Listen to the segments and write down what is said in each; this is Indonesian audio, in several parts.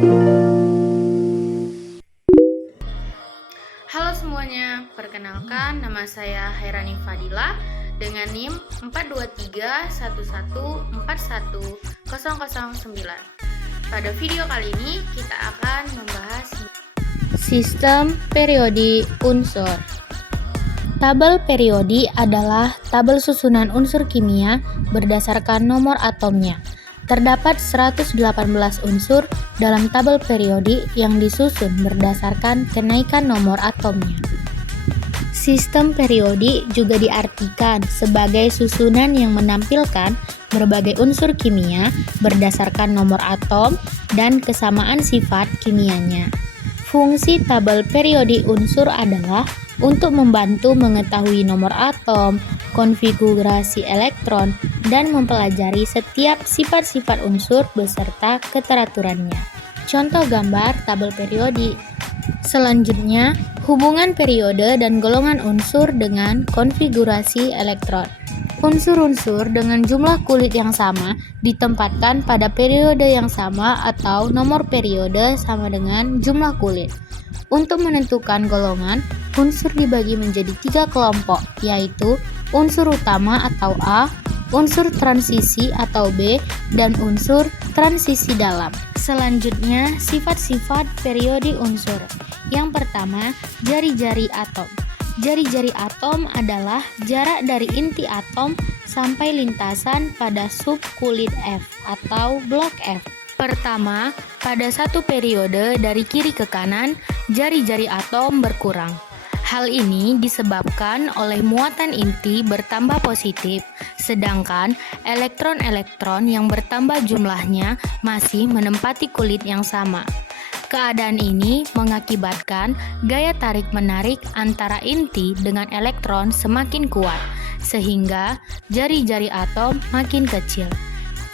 Halo semuanya, perkenalkan nama saya Hairani Fadila dengan NIM 42311414009. Pada video kali ini kita akan membahas sistem periodi unsur. Tabel periodi adalah tabel susunan unsur kimia berdasarkan nomor atomnya. Terdapat 118 unsur dalam tabel periodi yang disusun berdasarkan kenaikan nomor atomnya. Sistem periodi juga diartikan sebagai susunan yang menampilkan berbagai unsur kimia berdasarkan nomor atom dan kesamaan sifat kimianya. Fungsi tabel periodi unsur adalah untuk membantu mengetahui nomor atom, konfigurasi elektron, dan mempelajari setiap sifat-sifat unsur beserta keteraturannya. Contoh gambar tabel periodi. Selanjutnya, hubungan periode dan golongan unsur dengan konfigurasi elektron. Unsur-unsur dengan jumlah kulit yang sama ditempatkan pada periode yang sama atau nomor periode sama dengan jumlah kulit. Untuk menentukan golongan, unsur dibagi menjadi 3 kelompok, yaitu unsur utama atau A, unsur transisi atau B, dan unsur transisi dalam. Selanjutnya, sifat-sifat periodi unsur. Yang pertama, jari-jari atom. Jari-jari atom adalah jarak dari inti atom sampai lintasan pada subkulit F atau blok F. Pertama, pada satu periode dari kiri ke kanan, jari-jari atom berkurang. Hal ini disebabkan oleh muatan inti bertambah positif, sedangkan elektron-elektron yang bertambah jumlahnya masih menempati kulit yang sama. Keadaan ini mengakibatkan gaya tarik-menarik antara inti dengan elektron semakin kuat, sehingga jari-jari atom makin kecil.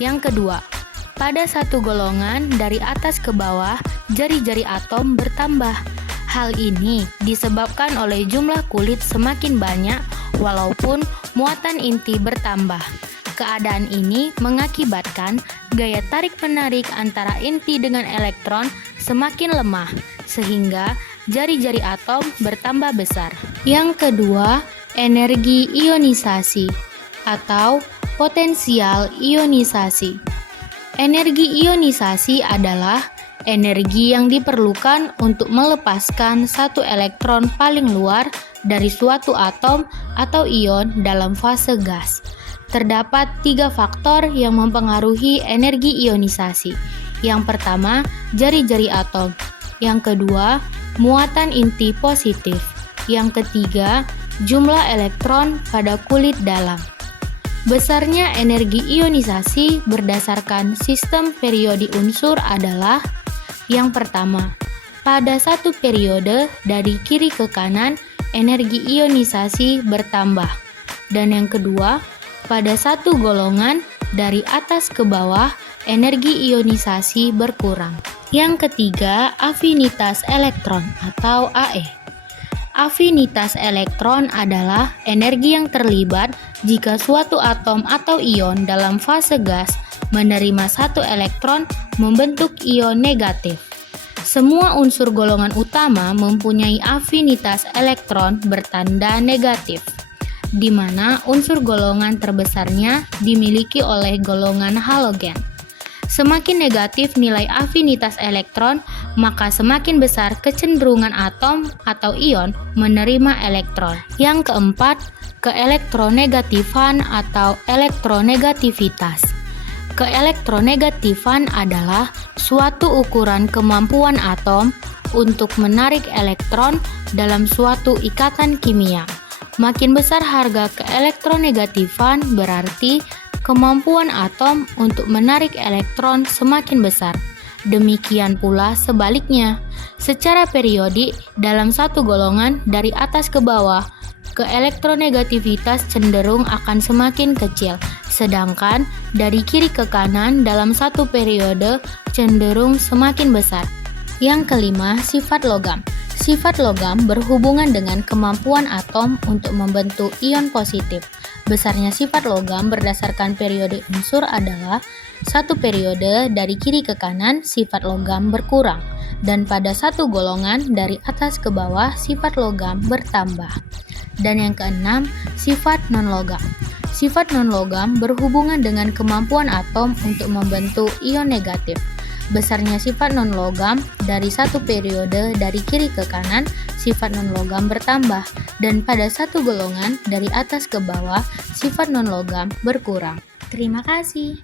Yang kedua, pada satu golongan dari atas ke bawah, jari-jari atom bertambah. Hal ini disebabkan oleh jumlah kulit semakin banyak walaupun muatan inti bertambah. Keadaan ini mengakibatkan gaya tarik-menarik antara inti dengan elektron semakin lemah, sehingga jari-jari atom bertambah besar. Yang kedua, energi ionisasi atau potensial ionisasi. Energi ionisasi adalah energi yang diperlukan untuk melepaskan satu elektron paling luar dari suatu atom atau ion dalam fase gas. Terdapat 3 faktor yang mempengaruhi energi ionisasi. Yang pertama, jari-jari atom. Yang kedua, muatan inti positif. Yang ketiga, jumlah elektron pada kulit dalam. Besarnya energi ionisasi berdasarkan sistem periodi unsur adalah: yang pertama, pada satu periode dari kiri ke kanan, energi ionisasi bertambah. Dan yang kedua, pada satu golongan dari atas ke bawah, energi ionisasi berkurang. Yang ketiga, afinitas elektron atau AE. Afinitas elektron adalah energi yang terlibat jika suatu atom atau ion dalam fase gas menerima satu elektron membentuk ion negatif. Semua unsur golongan utama mempunyai afinitas elektron bertanda negatif, di mana unsur golongan terbesarnya dimiliki oleh golongan halogen. Semakin negatif nilai afinitas elektron, maka semakin besar kecenderungan atom atau ion menerima elektron. Yang keempat, keelektronegatifan atau elektronegativitas. Keelektronegatifan adalah suatu ukuran kemampuan atom untuk menarik elektron dalam suatu ikatan kimia. Makin besar harga keelektronegatifan berarti kemampuan atom untuk menarik elektron semakin besar. Demikian pula sebaliknya. Secara periodik dalam satu golongan dari atas ke bawah, keelektronegativitas cenderung akan semakin kecil, sedangkan dari kiri ke kanan dalam satu periode cenderung semakin besar. Yang kelima, sifat logam. Sifat logam berhubungan dengan kemampuan atom untuk membentuk ion positif. Besarnya sifat logam berdasarkan periode unsur adalah satu periode dari kiri ke kanan sifat logam berkurang, dan pada satu golongan dari atas ke bawah sifat logam bertambah. Dan yang keenam, sifat non-logam. Sifat non-logam berhubungan dengan kemampuan atom untuk membentuk ion negatif. Besarnya sifat non-logam dari satu periode dari kiri ke kanan, sifat non-logam bertambah, dan pada satu golongan dari atas ke bawah, sifat non-logam berkurang. Terima kasih.